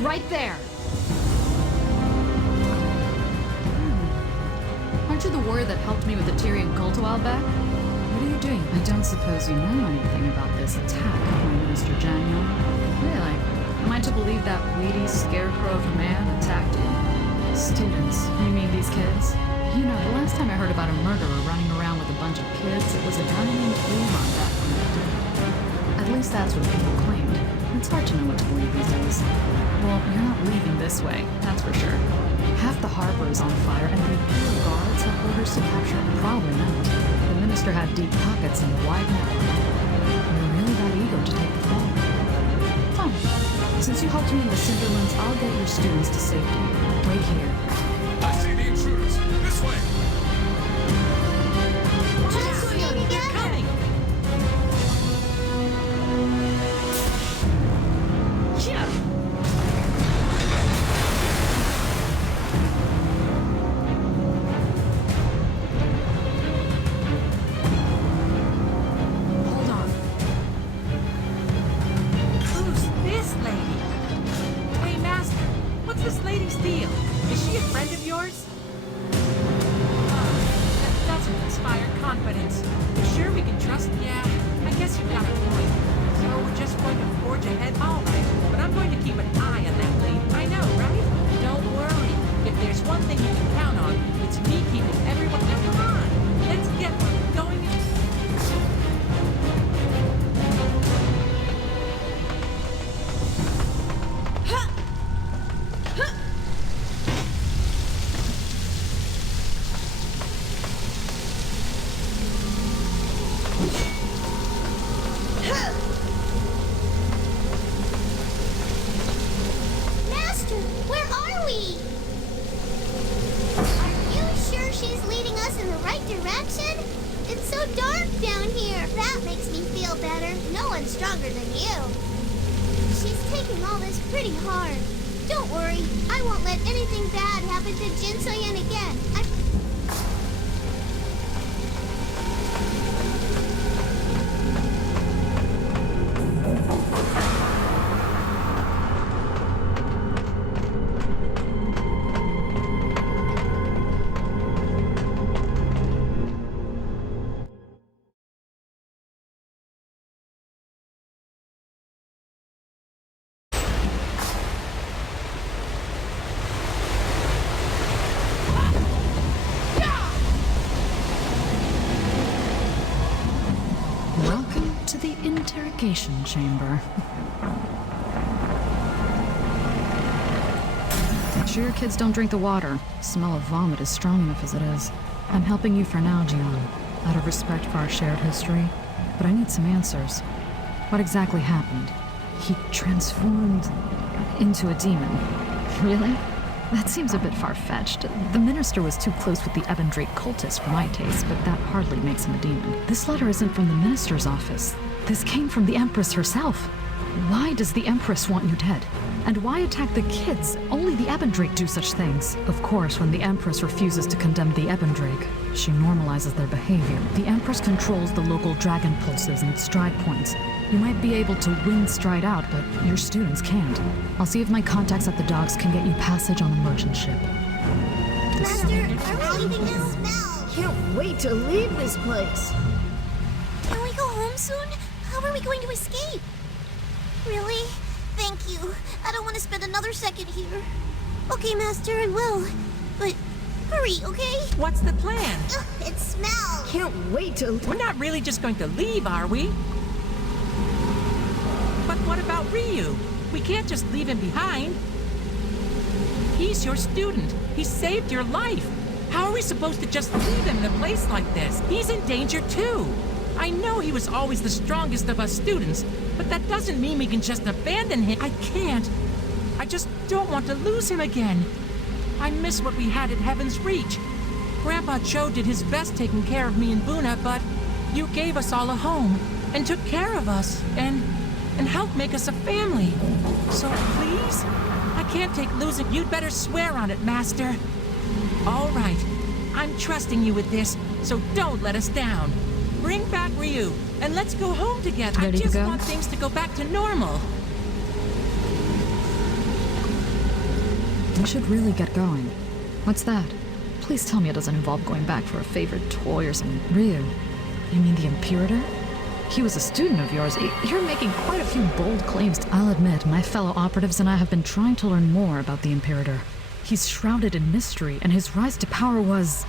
right there! Aren't you the warrior that helped me with the Tyrian cult a while back? What are you doing? I don't suppose you know anything about this attack on Mr. Daniel. Really? Am I to believe that weedy scarecrow of a man attacked you? Students? You mean these kids? You know, the last time I heard about a murderer running around with a bunch of kids, it was a guy named Avon that committed it. At least that's what people claimed. It's hard to know what to believe these days. Well, you're not leaving this way, that's for sure. Half the harbor is on fire, and the Imperial Guards have orders to capture a problem now. The minister had deep pockets and a wide network. You're really that eager to take the fall. Fine. Since you helped me in the Cinderlands, I'll get your students to safety. Wait here. I see the intruders. This way. Just stay together. Coming. Yeah. Hold on. Who's this lady? Hey, Master, what's this lady's deal? Is she a friend of yours? That doesn't inspire confidence. You sure we can trust? Yeah, I guess you've got a point. So we're just going to forge ahead? All right, but I'm going to keep an eye on that lady. I know, right? Don't worry. If there's one thing you can count on, it's me keeping everyone. Now, come on. Let's get going. Master, where are we? Are you sure she's leading us in the right direction? It's so dark down here. That makes me feel better. No one's stronger than you. She's taking all this pretty hard. Don't worry, I won't let anything bad happen to Jin So-yen again. Welcome to the interrogation chamber. Make sure your kids don't drink the water. The smell of vomit is strong enough as it is. I'm helping you for now, Jian, out of respect for our shared history. But I need some answers. What exactly happened? He transformed into a demon. Really? That seems a bit far-fetched. The minister was too close with the Ebendrake cultist for my taste, but that hardly makes him a demon. This letter isn't from the minister's office. This came from the Empress herself. Why does the Empress want you dead? And why attack the kids? Only the Ebendrake do such things. Of course, when the Empress refuses to condemn the Ebendrake, she normalizes their behavior. The Empress controls the local dragon pulses and stride points. You might be able to win stride out, but your students can't. I'll see if my contacts at the docks can get you passage on the merchant ship. Master, are we leaving now? Smell. Can't wait to leave this place. Can we go home soon? How are we going to escape? Really? Thank you. I don't want to spend another second here. Okay, Master, I will. But hurry, okay? What's the plan? Ugh, it smells. Can't wait to... We're not really just going to leave, are we? But what about Ryu? We can't just leave him behind. He's your student. He saved your life. How are we supposed to just leave him in a place like this? He's in danger too. I know he was always the strongest of us students, but that doesn't mean we can just abandon him. I can't. I just don't want to lose him again. I miss what we had at Heaven's Reach. Grandpa Cho did his best taking care of me and Buna, but you gave us all a home and took care of us and helped make us a family. So please, I can't take losing. You'd better swear on it, Master. All right, I'm trusting you with this, so don't let us down. Bring back Ryu, and let's go home together. Ready I just to go? want things to go back to normal. We should really get going. What's that? Please tell me it doesn't involve going back for a favorite toy or some... Ryu, you mean the Imperator? He was a student of yours. You're making quite a few bold claims. I'll admit, my fellow operatives and I have been trying to learn more about the Imperator. He's shrouded in mystery, and his rise to power was...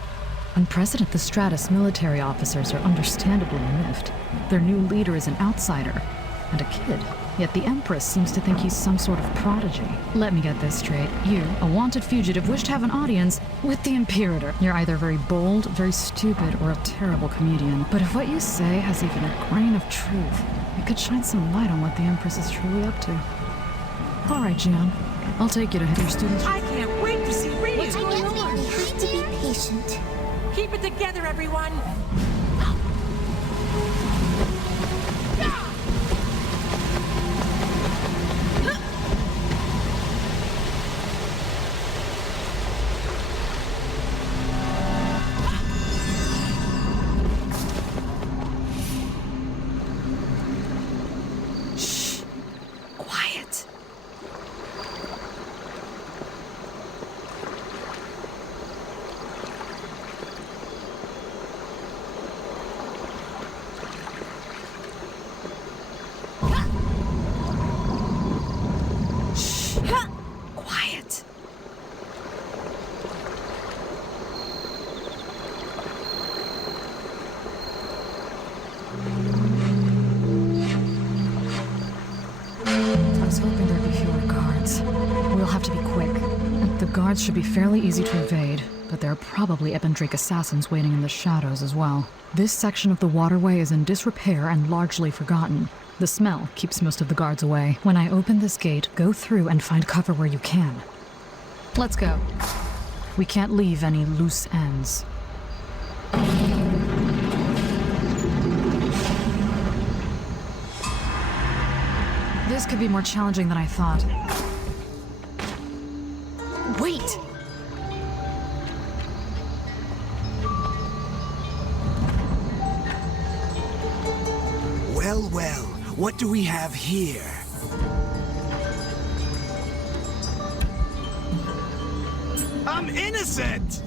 unprecedented. The Stratus military officers are understandably miffed. Their new leader is an outsider, and a kid. Yet the Empress seems to think he's some sort of prodigy. Let me get this straight. You, a wanted fugitive, wish to have an audience with the Imperator. You're either very bold, very stupid, or a terrible comedian. But if what you say has even a grain of truth, it could shine some light on what the Empress is truly up to. All right, Jian. I'll take you to your students. I can't wait to see Ryu! I guess we have to be patient. Keep it together, everyone! Shh. Quiet. Shh. Quiet. I was hoping there'd be fewer guards. We'll have to be quick. The guards should be fairly easy to evade, but there are probably Ebendrake assassins waiting in the shadows as well. This section of the waterway is in disrepair and largely forgotten. The smell keeps most of the guards away. When I open this gate, go through and find cover where you can. Let's go. We can't leave any loose ends. This could be more challenging than I thought. Wait! Well, well, what do we have here? I'm innocent!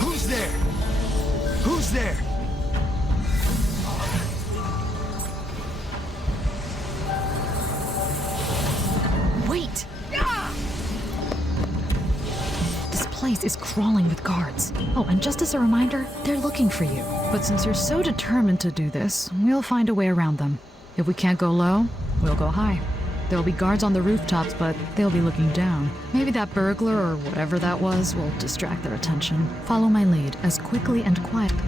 Who's there? Who's there? Wait! This place is crawling with guards. Oh, and just as a reminder, they're looking for you. But since you're so determined to do this, we'll find a way around them. If we can't go low, we'll go high. There'll be guards on the rooftops, but they'll be looking down. Maybe that burglar or whatever that was will distract their attention. Follow my lead as quickly and quietly.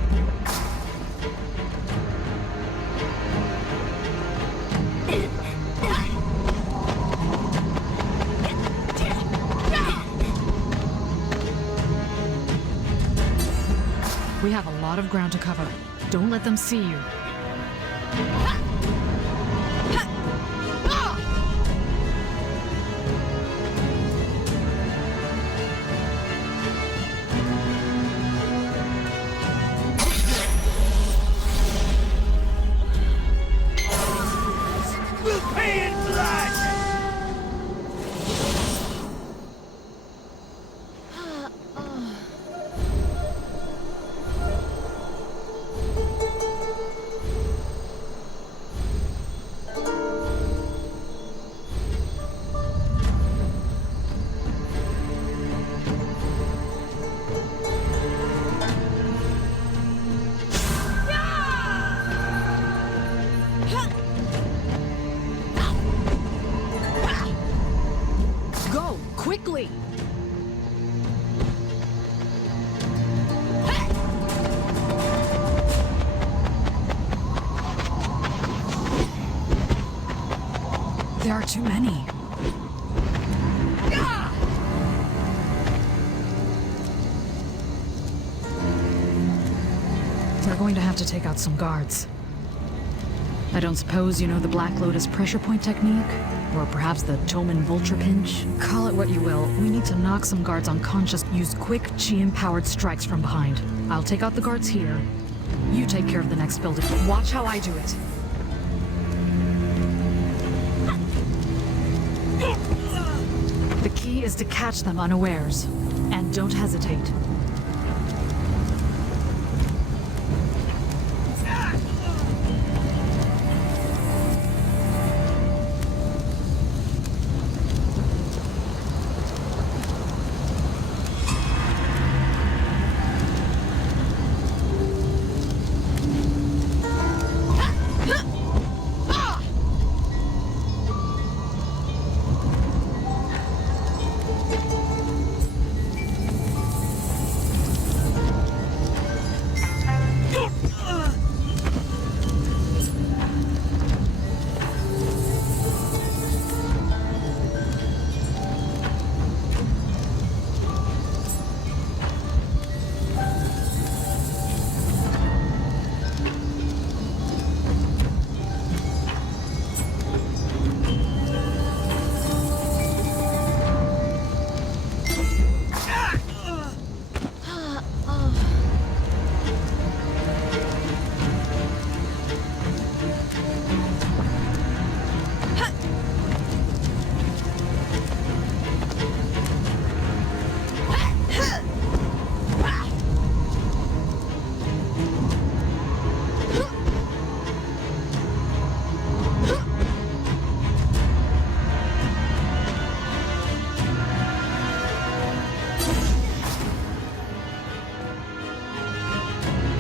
We have a lot of ground to cover. Don't let them see you. We'll pay in blood! Go, quickly! There are too many. We're going to have to take out some guards. I don't suppose you know the Black Lotus pressure point technique? Or perhaps the Toman Vulture Pinch? Call it what you will, we need to knock some guards unconscious. Use quick, chi-empowered strikes from behind. I'll take out the guards here. You take care of the next building. Watch how I do it. The key key is to catch them unawares. And don't hesitate.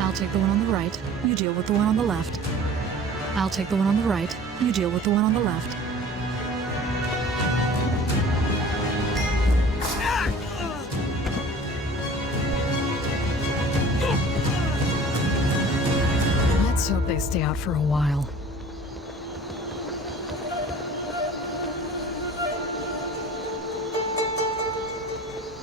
I'll take the one on the right, you deal with the one on the left. I'll take the one on the right, you deal with the one on the left. Let's hope they stay out for a while.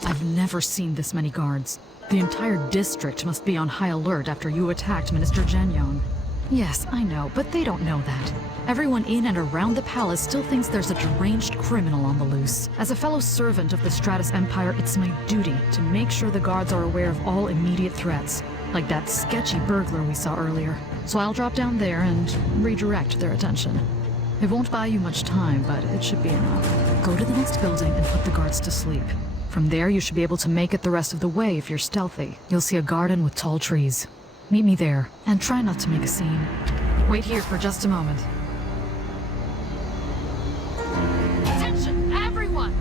I've never seen this many guards. The entire district must be on high alert after you attacked Minister Janyong. Yes, I know, but they don't know that. Everyone in and around the palace still thinks there's a deranged criminal on the loose. As a fellow servant of the Stratus Empire, it's my duty to make sure the guards are aware of all immediate threats, like that sketchy burglar we saw earlier. So I'll drop down there and redirect their attention. It won't buy you much time, but it should be enough. Go to the next building and put the guards to sleep. From there, you should be able to make it the rest of the way if you're stealthy. You'll see a garden with tall trees. Meet me there, and try not to make a scene. Wait here for just a moment. Attention, everyone!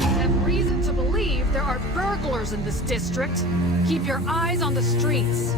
I have reason to believe there are burglars in this district. Keep your eyes on the streets.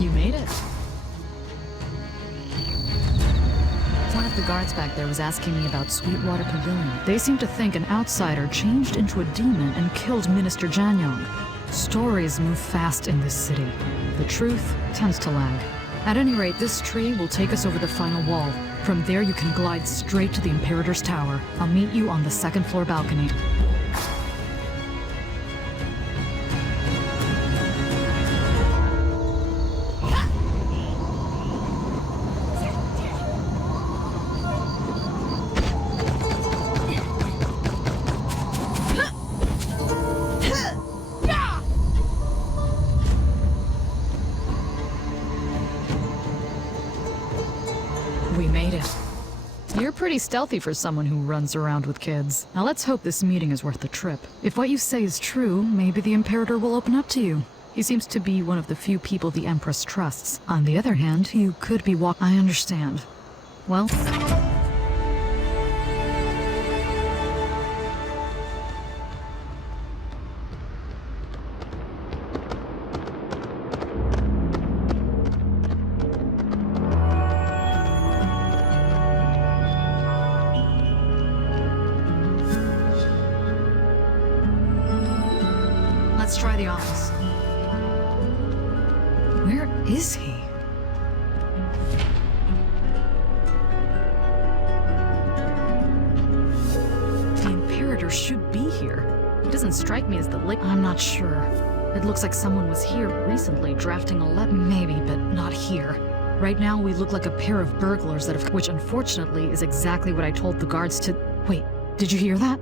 You made it. One of the guards back there was asking me about Sweetwater Pavilion. They seem to think an outsider changed into a demon and killed Minister Janyong. Stories move fast in this city. The truth tends to lag. At any rate, this tree will take us over the final wall. From there, you can glide straight to the Imperator's Tower. I'll meet you on the second floor balcony. We made it. You're pretty stealthy for someone who runs around with kids. Now let's hope this meeting is worth the trip. If what you say is true, maybe the Imperator will open up to you. He seems to be one of the few people the Empress trusts. On the other hand, you could be I understand. Well... Let's try the office. Where is he? The Imperator should be here. He doesn't strike me as the I'm not sure. It looks like someone was here recently drafting a maybe, but not here. Right now we look like a pair of burglars that have... Which unfortunately is exactly what I told the guards to... Wait, did you hear that?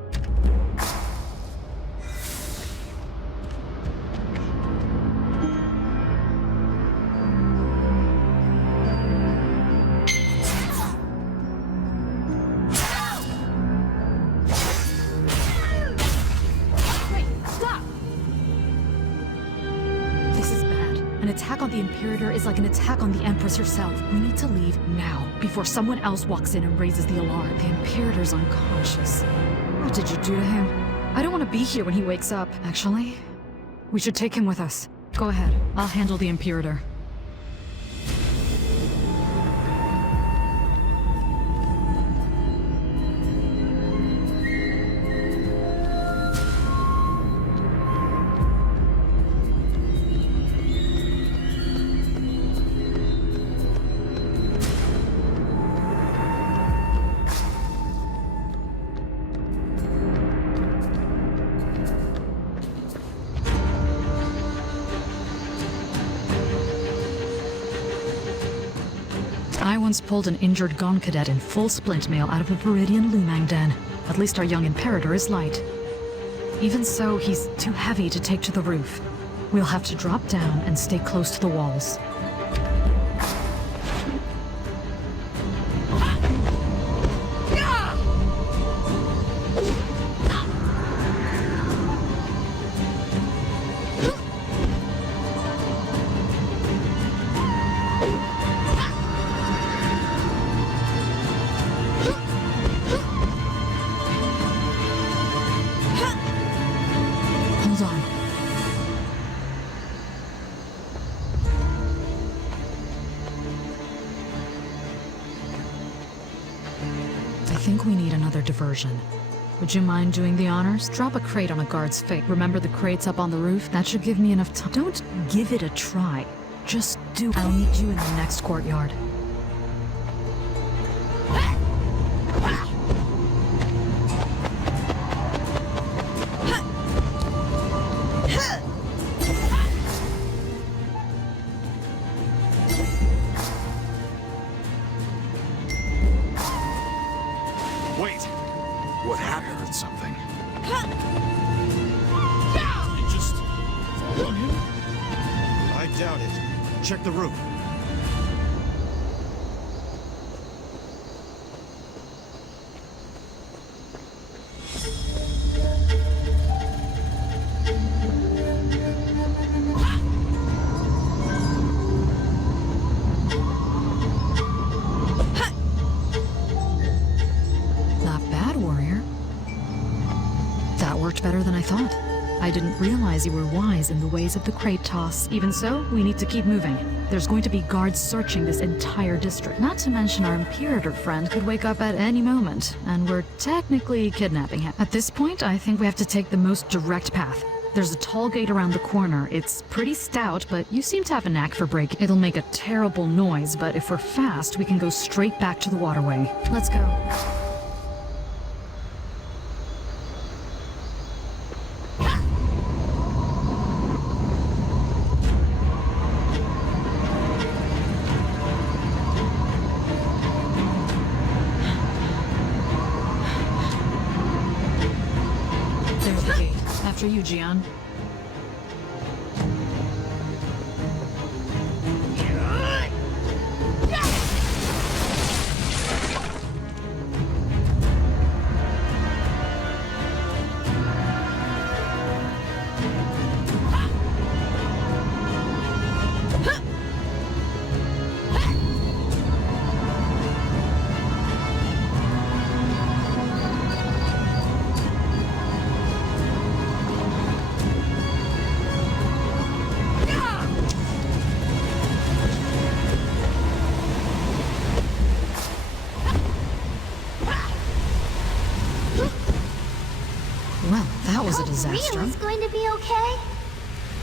An attack on the Imperator is like an attack on the Empress herself. We need to leave now, before someone else walks in and raises the alarm. The Imperator's unconscious. What did you do to him? I don't want to be here when he wakes up. Actually, we should take him with us. Go ahead. I'll handle the Imperator. I once pulled an injured Gon cadet in full splint mail out of a Viridian Lumang den. At least our young Imperator is light. Even so, he's too heavy to take to the roof. We'll have to drop down and stay close to the walls. Hold on. I think we need another diversion. Would you mind doing the honors? Drop a crate on a guard's face. Remember the crates up on the roof? That should give me enough time. Don't give it a try. Just do. I'll meet you in the next courtyard. Wait. What happened? I heard something. You just fall on him? I doubt it. Check the roof. Better than I thought. I didn't realize you were wise in the ways of the crate toss. Even so, we need to keep moving. There's going to be guards searching this entire district. Not to mention our Imperator friend could wake up at any moment, and we're technically kidnapping him. At this point, I think we have to take the most direct path. There's a tall gate around the corner. It's pretty stout, but you seem to have a knack for braking. It'll make a terrible noise, but if we're fast, we can go straight back to the waterway. Let's go. After you, Jian. was a hope disaster. Ryu is going to be okay.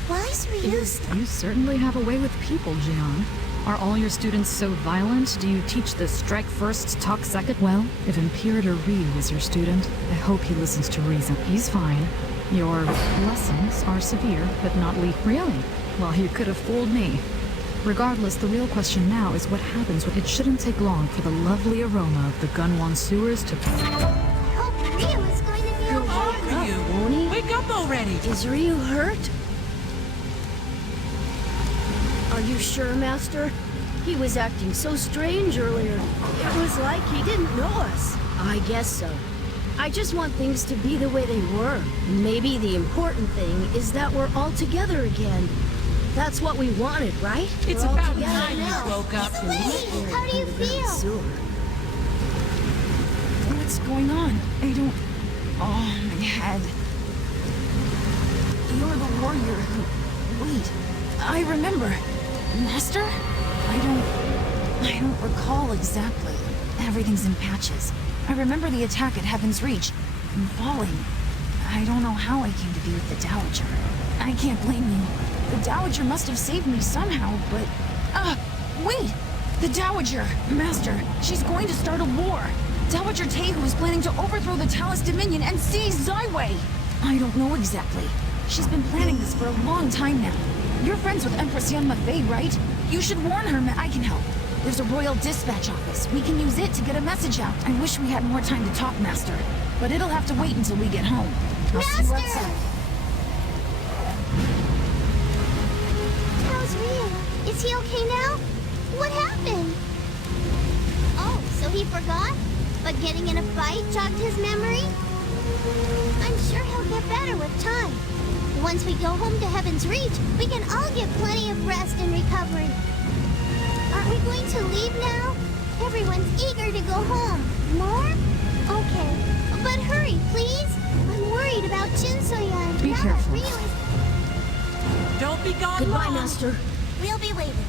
Why is Ryu? You certainly have a way with people, Jian. Are all your students so violent? Do you teach the strike first, talk second? Well, if Imperator Ryu is your student, I hope he listens to reason. He's fine. Your lessons are severe, but not lethal. Really? Well, you could have fooled me. Regardless, the real question now is what happens when it shouldn't take long for the lovely aroma of the Gunwon sewers to... I hope Ryu is going to be Come okay. on, Ryu. won't he? Wake up already. Is Ryu hurt? Are you sure, Master? He was acting so strange earlier. It was like he didn't know us. I guess so. I just want things to be the way they were. Maybe the important thing is that we're all together again. That's what we wanted, right? It's We're all about together time you now. spoke up. Wait, how do you feel? Sewer. What's going on? I don't... Oh, my head. You're the warrior who... Wait, I remember. Master? I don't recall exactly. Everything's in patches. I remember the attack at Heaven's Reach. And falling. I don't know how I came to be with the Dowager. I can't blame you. The Dowager must have saved me somehow, but... wait! The Dowager! Master, she's going to start a war! Dowager Tehu is planning to overthrow the Talus Dominion and seize Zyway! I don't know exactly. She's been planning this for a long time now. You're friends with Empress Yan Mafei, right? You should warn her I can help. There's a royal dispatch office. We can use it to get a message out. I wish we had more time to talk, Master. But it'll have to wait until we get home. I'll see you Master! outside. How's Ryu? Is he okay now? What happened? Oh, so he forgot? But getting in a fight jogged his memory? I'm sure he'll get better with time. Once we go home to Heaven's Reach, we can all get plenty of rest and recovery. Aren't we going to leave now? Everyone's eager to go home. More? Okay. But hurry, please. I'm worried about Jinsoya. Be Now careful. Ryu is... Don't be gone Goodbye, long. Master. We'll be waiting.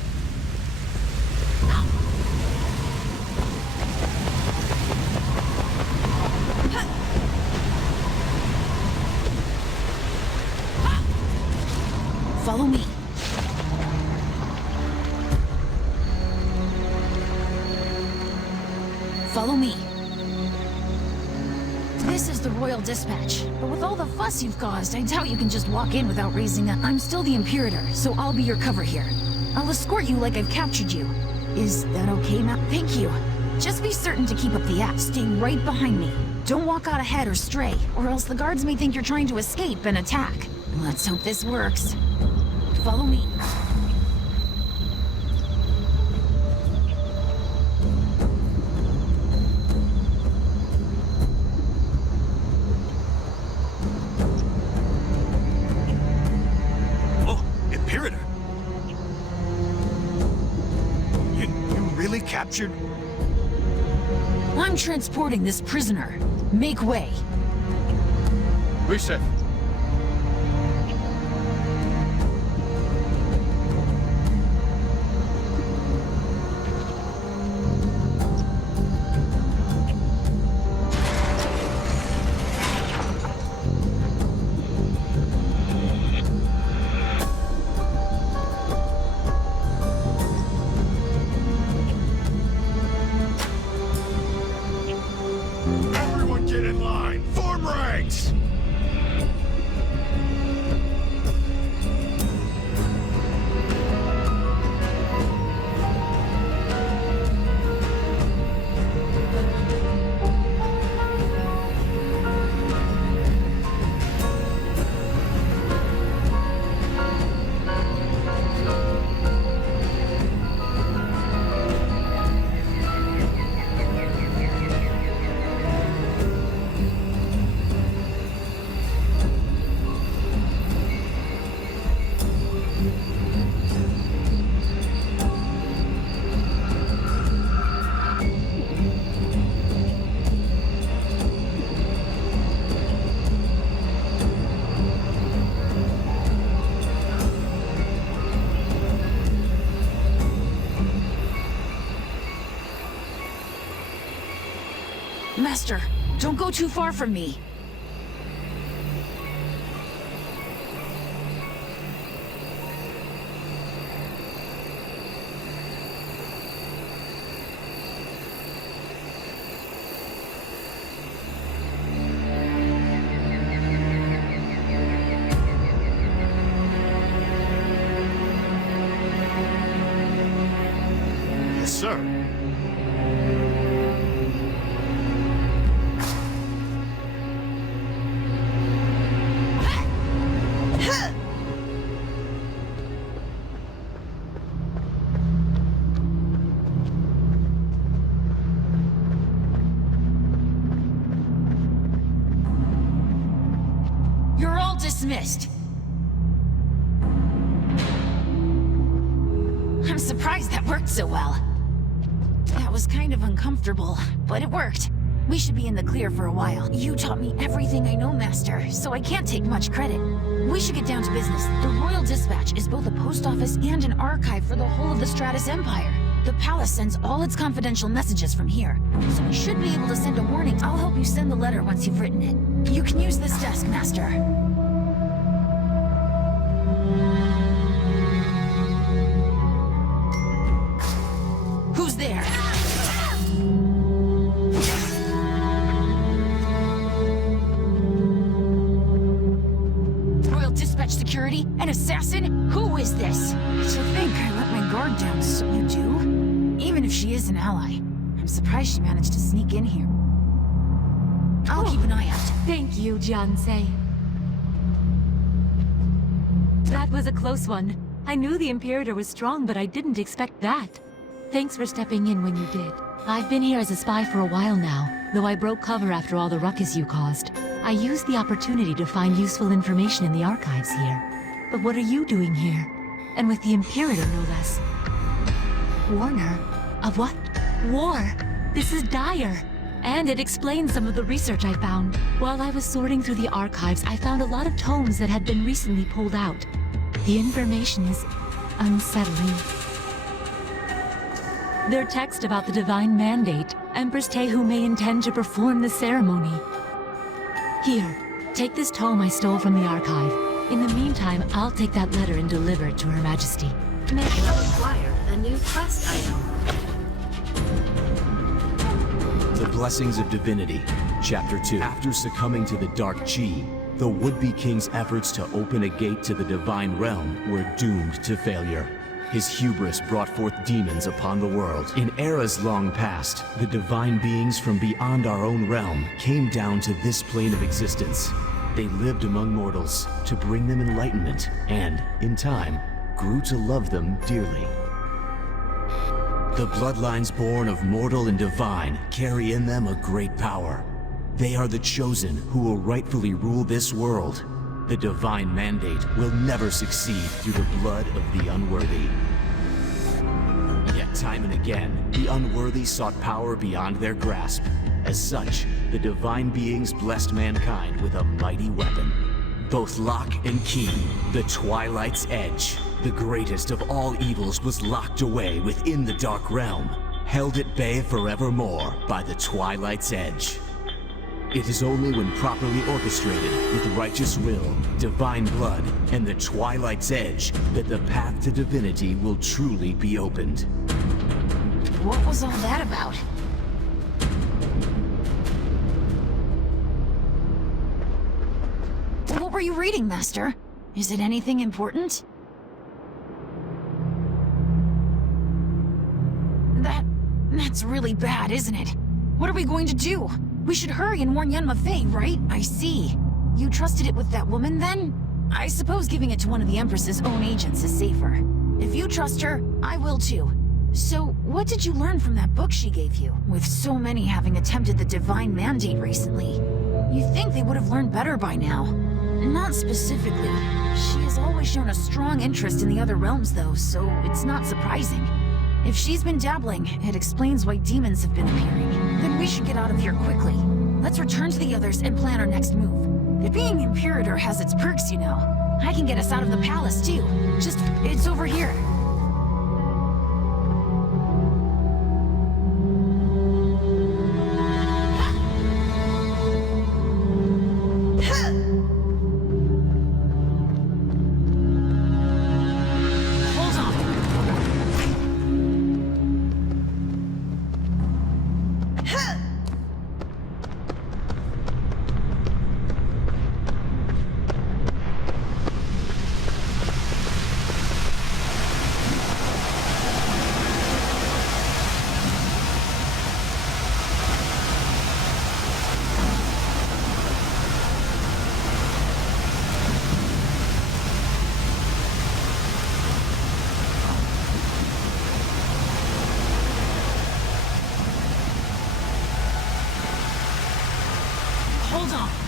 Follow me. Follow me. This is the Royal Dispatch, but with all the fuss you've caused, I doubt you can just walk in without raising a... I'm still the Imperator, so I'll be your cover here. I'll escort you like I've captured you. Is that okay, Matt? Thank you. Just be certain to keep up the act. Stay right behind me. Don't walk out ahead or stray, or else the guards may think you're trying to escape and attack. Let's hope this works. Follow me. Oh, Imperator! You really captured? I'm transporting this prisoner. Make way. Reset. Everyone get in line! Form ranks! Master, don't go too far from me. dismissed. I'm surprised that worked so well. That was kind of uncomfortable, but it worked. We should be in the clear for a while. You taught me everything I know, Master, so I can't take much credit. We should get down to business. The Royal Dispatch is both a post office and an archive for the whole of the Stratus Empire. The palace sends all its confidential messages from here, so we should be able to send a warning. I'll help you send the letter once you've written it. You can use this desk, Master. Who's there? Royal Dispatch Security? An assassin? Who is this? To think I let my guard down, so you do? Even if she is an ally, I'm surprised she managed to sneak in here. I'll keep an eye out. Thank you, Jiansei. That was a close one. I knew the Imperator was strong, but I didn't expect that. Thanks for stepping in when you did. I've been here as a spy for a while now, though I broke cover after all the ruckus you caused. I used the opportunity to find useful information in the archives here. But what are you doing here? And with the Imperator, no less. Warner? Of what? War! This is dire! And it explains some of the research I found. While I was sorting through the archives, I found a lot of tomes that had been recently pulled out. The information is unsettling. Their text about the Divine Mandate. Empress Tehu may intend to perform the ceremony. Here, take this tome I stole from the archive. In the meantime, I'll take that letter and deliver it to Her Majesty. May acquire a new quest item. The Blessings of Divinity, Chapter 2. After succumbing to the Dark Chi, the would-be king's efforts to open a gate to the Divine Realm were doomed to failure. His hubris brought forth demons upon the world. In eras long past, the divine beings from beyond our own realm came down to this plane of existence. They lived among mortals to bring them enlightenment, and, in time, grew to love them dearly. The bloodlines born of mortal and divine carry in them a great power. They are the chosen who will rightfully rule this world. The Divine Mandate will never succeed through the blood of the unworthy. Yet time and again, the unworthy sought power beyond their grasp. As such, the divine beings blessed mankind with a mighty weapon. Both lock and key, the Twilight's Edge. The greatest of all evils was locked away within the Dark Realm, held at bay forevermore by the Twilight's Edge. It is only when properly orchestrated with righteous will, divine blood, and the Twilight's Edge that the path to divinity will truly be opened. What was all that about? What were you reading, Master? Is it anything important? That's really bad, isn't it? What are we going to do? We should hurry and warn Yanma Fei, right? I see. You trusted it with that woman, then? I suppose giving it to one of the Empress's own agents is safer. If you trust her, I will too. So, what did you learn from that book she gave you? With so many having attempted the Divine Mandate recently, you'd think they would have learned better by now. Not specifically. She has always shown a strong interest in the other realms, though, so it's not surprising. If she's been dabbling, it explains why demons have been appearing. Then we should get out of here quickly. Let's return to the others and plan our next move. It being Imperator has its perks, you know. I can get us out of the palace, too. It's over here. Hold on.